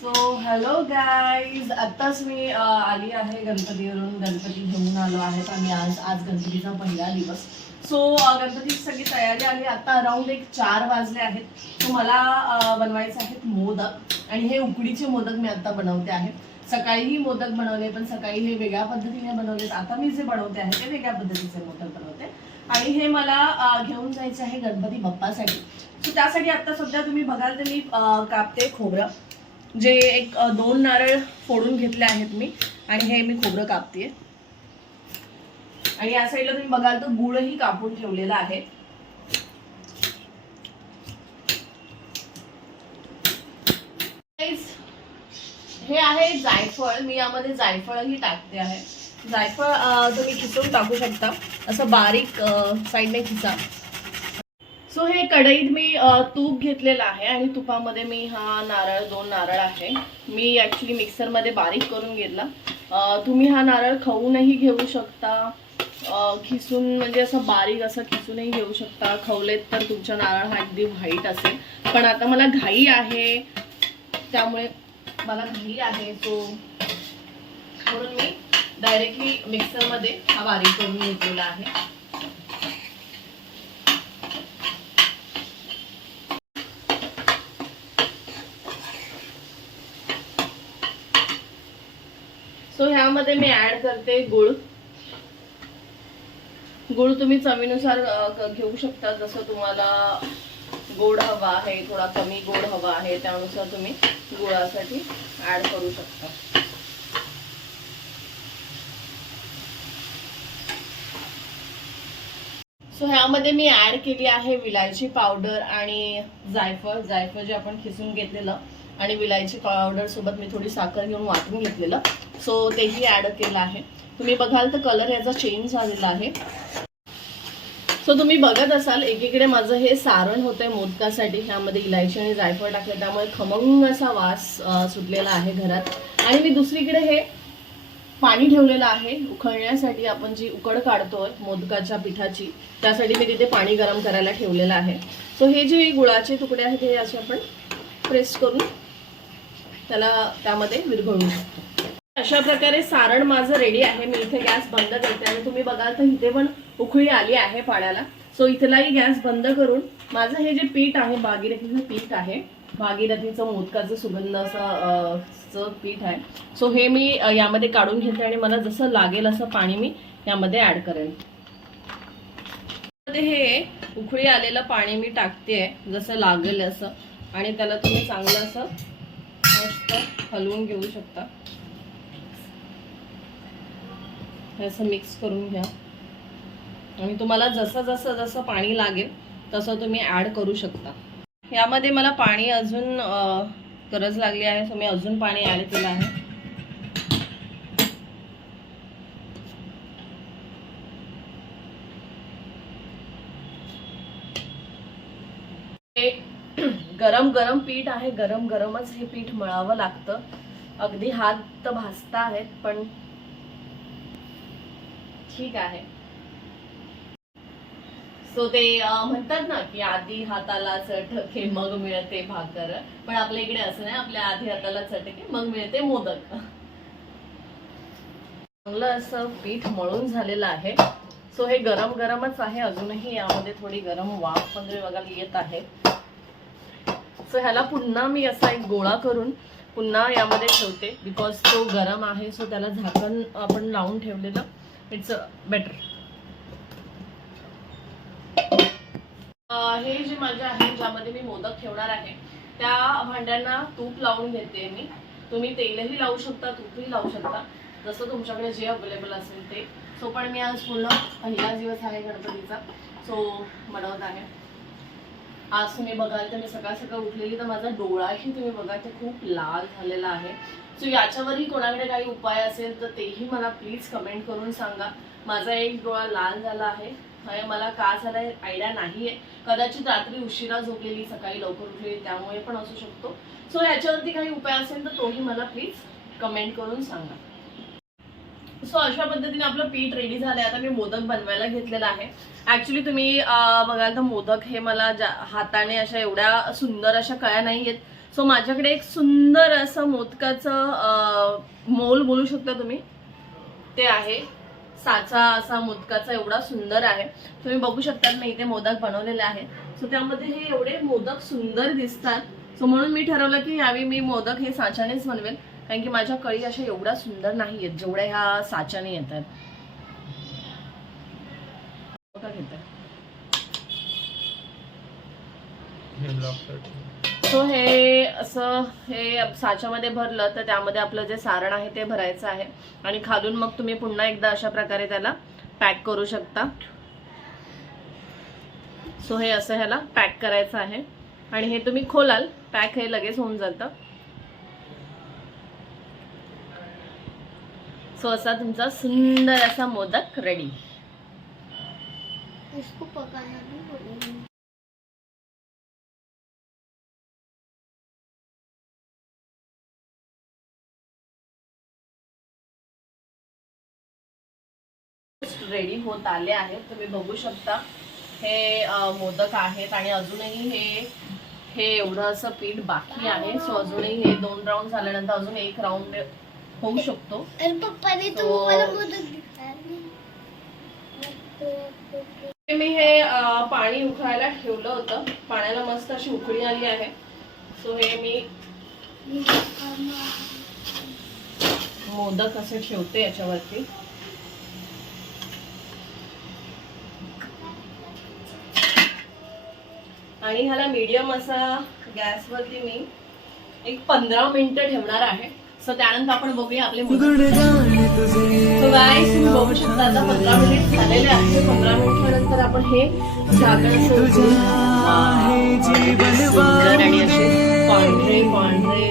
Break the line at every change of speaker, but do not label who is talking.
So hello guys आत्ताच मी आली आहे गणपतीवरून. गणपती घेऊन आलो आहे आणि आज. आज गणपतीचा पहिला दिवस. सो गणपतीची सगळी तयारी आली. आता अराऊंड एक चार वाजले आहेत. सो मला बनवायचे आहेत मोदक. आणि हे उकडीचे मोदक मी आत्ता बनवते आहे. सकाळीही मोदक बनवले पण सकाळी हे वेगळ्या पद्धतीने बनवलेत. आता मी जे बनवते आहे ते वेगळ्या पद्धतीचे मोदक बनवते. आणि हे मला घेऊन जायचे आहे गणपती बाप्पासाठी. सो त्यासाठी आत्ता सध्या तुम्ही बघाल तर मी कापते खोबरं. जे एक दोन नारळ फोडून घेतले आहेत मी आणि हे मी खोबरं कापते आणि या साईडला तुम्ही बघाल तर गुळही कापून ठेवलेला आहे. हे आहे जायफळ. मी यामध्ये जायफळही टाकते आहे. जायफळ तुम्ही खिसून टाकू शकता. असं बारीक साईडने खिसा. सो हे कढईत मी तूप घेतलेलं आहे आणि तुपामध्ये मी हा नारळ दोन नारळ आहे. मी ॲक्च्युली मिक्सरमध्ये बारीक करून घेतला. तुम्ही हा नारळ खवूनही घेऊ शकता. खिसून म्हणजे असं बारीक असं खिसूनही घेऊ शकता. खवलेत तर तुमचा नारळ हा अगदी व्हाईट असेल. पण आता मला घाई आहे. त्यामुळे मला घाई आहे. सो म्हणून मी डायरेक्टली मिक्सरमध्ये हा बारीक करून घेतलेला आहे. सो ह्यामध्ये मी ऍड करते गुळ. गुळ तुम्ही चवीनुसार घेऊ शकता. जसं तुम्हाला गोड हवा आहे थोडा कमी गोड हवा आहे त्यानुसार तुम्ही गुळासाठी ॲड करू शकता. सो ह्यामध्ये मी ऍड केली आहे विलायची पावडर आणि जायफळ. जायफळ जे आपण खिसून घेतलेलं आणि विलायची पावडर सोबत मी थोडी साखर घेऊन वाटून घेतलेलं. सो तेही ॲड केलं आहे. तुम्ही बघाल तर कलर याचा चेंज झालेला आहे. सो तुम्ही बघत असाल एकीकडे माझं हे सारण होतंय मोदकासाठी. ह्यामध्ये इलायची आणि जायफळ टाकले त्यामुळे खमंग असा वास सुटलेला आहे घरात. आणि मी दुसरीकडे हे पाणी ठेवलेलं आहे. उखळण्यासाठी आपण जी उकड काढतोय मोदकाच्या पिठाची त्यासाठी मी तिथे पाणी गरम करायला ठेवलेलं आहे. सो हे जे गुळाचे तुकडे आहेत हे असे आपण प्रेस करून त्याला त्यामध्ये विरघळू शकतो. अशा प्रकारे सारण माझं रेडी आहे. मी इथे गॅस बंद करते आणि तुम्ही बघाल तर इथे पण उकळी आली आहे पाण्याला. सो इथलाही गॅस बंद करून माझं हे जे पीठ आहे भागीरथीचं पीठ आहे. भागीरथीचं मोदकाचं सुगंध असं पीठ आहे. सो हे मी यामध्ये काढून घेते आणि मला जसं लागेल असं पाणी मी यामध्ये ऍड करेन. हे उकळी आलेलं पाणी मी टाकते जसं लागेल असं. आणि त्याला तुम्ही चांगलं असं मस्त हलवून घेऊ शकता. हे असं मिक्स करून घ्या. आणि तुम्हाला जसं जसं जसं पाणी लागेल तसं तुम्ही ॲड करू शकता. यामध्ये मला पाणी अजून गरज लागली आहे सो मी अजून पाणी ॲड केलं आहे. गरम गरम पीठ आहे गरम गरमच हे पीठ मळावं लागतं. अगदी हात तर भाजता आहेत पण ठीक आहे. सो ते म्हणतात ना की आधी हाताला चटके मग मिळते भाकर. पण आपल्या इकडे असं नाही आपल्या आधी हाताला चटके मग मिळते मोदक. चांगलं असं पीठ मळून झालेलं आहे. सो हे गरम गरमच आहे अजूनही यामध्ये थोडी गरम वाफ वगैरे बघायला येत आहे. सो ह्याला पुन्हा मी असा एक गोळा करून पुन्हा यामध्ये ठेवते बिकॉज तो गरम आहे सो त्याला झाकण आपण लावून ठेवलेलं. इट्स बेटर हे जे माझे आहे ज्यामध्ये मी मोदक ठेवणार आहे त्या भांड्यांना तूप लावून घेते मी. तुम्ही तेलही लावू शकता तूपही लावू शकता जसं तुमच्याकडे जे अवेलेबल असेल ते. सो पण मी आज पूर्ण पहिला दिवस आहे गणपतीचा. सो बनवत आहे. आज तुम्ही बघाल तर मी सकाळ सकाळ उठलेली तर माझा डोळाही तुम्ही बघा ते खूप लाल झालेला आहे. सो याच्यावरही कोणाकडे काही उपाय असेल तर तेही मला प्लीज कमेंट करून सांगा. माझा एक डोळा लाल झाला आहे. हे मला का झाला आयडिया नाहीये. कदाचित रात्री उशिरा झोपलेली सकाळी लवकर उठलेली त्यामुळे पण असू शकतो. सो याच्यावरती काही उपाय असेल तर तोही मला प्लीज कमेंट करून सांगा. सो अशा पद्धतीने आपलं पीठ रेडी झालंय. आता मी मोदक बनवायला घेतलेला आहे. ऍक्च्युली तुम्ही बघाल तर मोदक हे मला हाताने अशा एवढ्या सुंदर अशा कळ्या नाही आहेत. सो माझ्याकडे एक सुंदर असं मोदकाचं मोल बोलू शकता तुम्ही? ते आहे. साचा असा मोदकाचा एवढा सुंदर आहे. तुम्ही बघू शकता मी इथे मोदक बनवलेले आहे. सो त्यामध्ये हे एवढे मोदक सुंदर दिसतात. सो म्हणून मी ठरवलं की यावेळी मी मोदक हे साच्यानेच बनवेल. कारण की माझ्या कळी अशा एवढ्या सुंदर नाही आहेत जेवढ्या ह्या साच्याने येतात सो हे असं हे साच्यामध्ये भरलं तर त्यामध्ये आपलं जे सारण आहे ते भरायचं आहे. आणि खालून मग तुम्ही पुन्हा एकदा अशा प्रकारे त्याला पॅक करू शकता. सो हे असं ह्याला पॅक करायचं आहे. आणि हे तुम्ही खोलाल पॅक हे लगेच होऊन जातं. सो असा तुमचा सुंदर असा मोदक रेडी रेडी होत आले आहेत. तुम्ही बघू शकता हे मोदक आहेत आणि अजूनही हे हे एवढं असं पीठ बाकी आहे. सो अजूनही हे दोन राऊंड झाल्यानंतर अजून एक राऊंड होऊ शकतो. मी हे पाणी उकळायला ठेवलं होतं. पाण्याला मस्त अशी उकळी आली आहे. सो हे मी मोदक असे ठेवते याच्यावरती. आणि ह्याला मीडियम असा गॅसवरती मी एक पंधरा मिनिटं ठेवणार आहे. सो त्यानंतर आपण बघूया आपले सो तुम्ही बघू शकता आता पंधरा मिनिट झालेले आहे पंधरा मिनिटानंतर आपण हे सुंदर आणि असे पांढरे पांढरे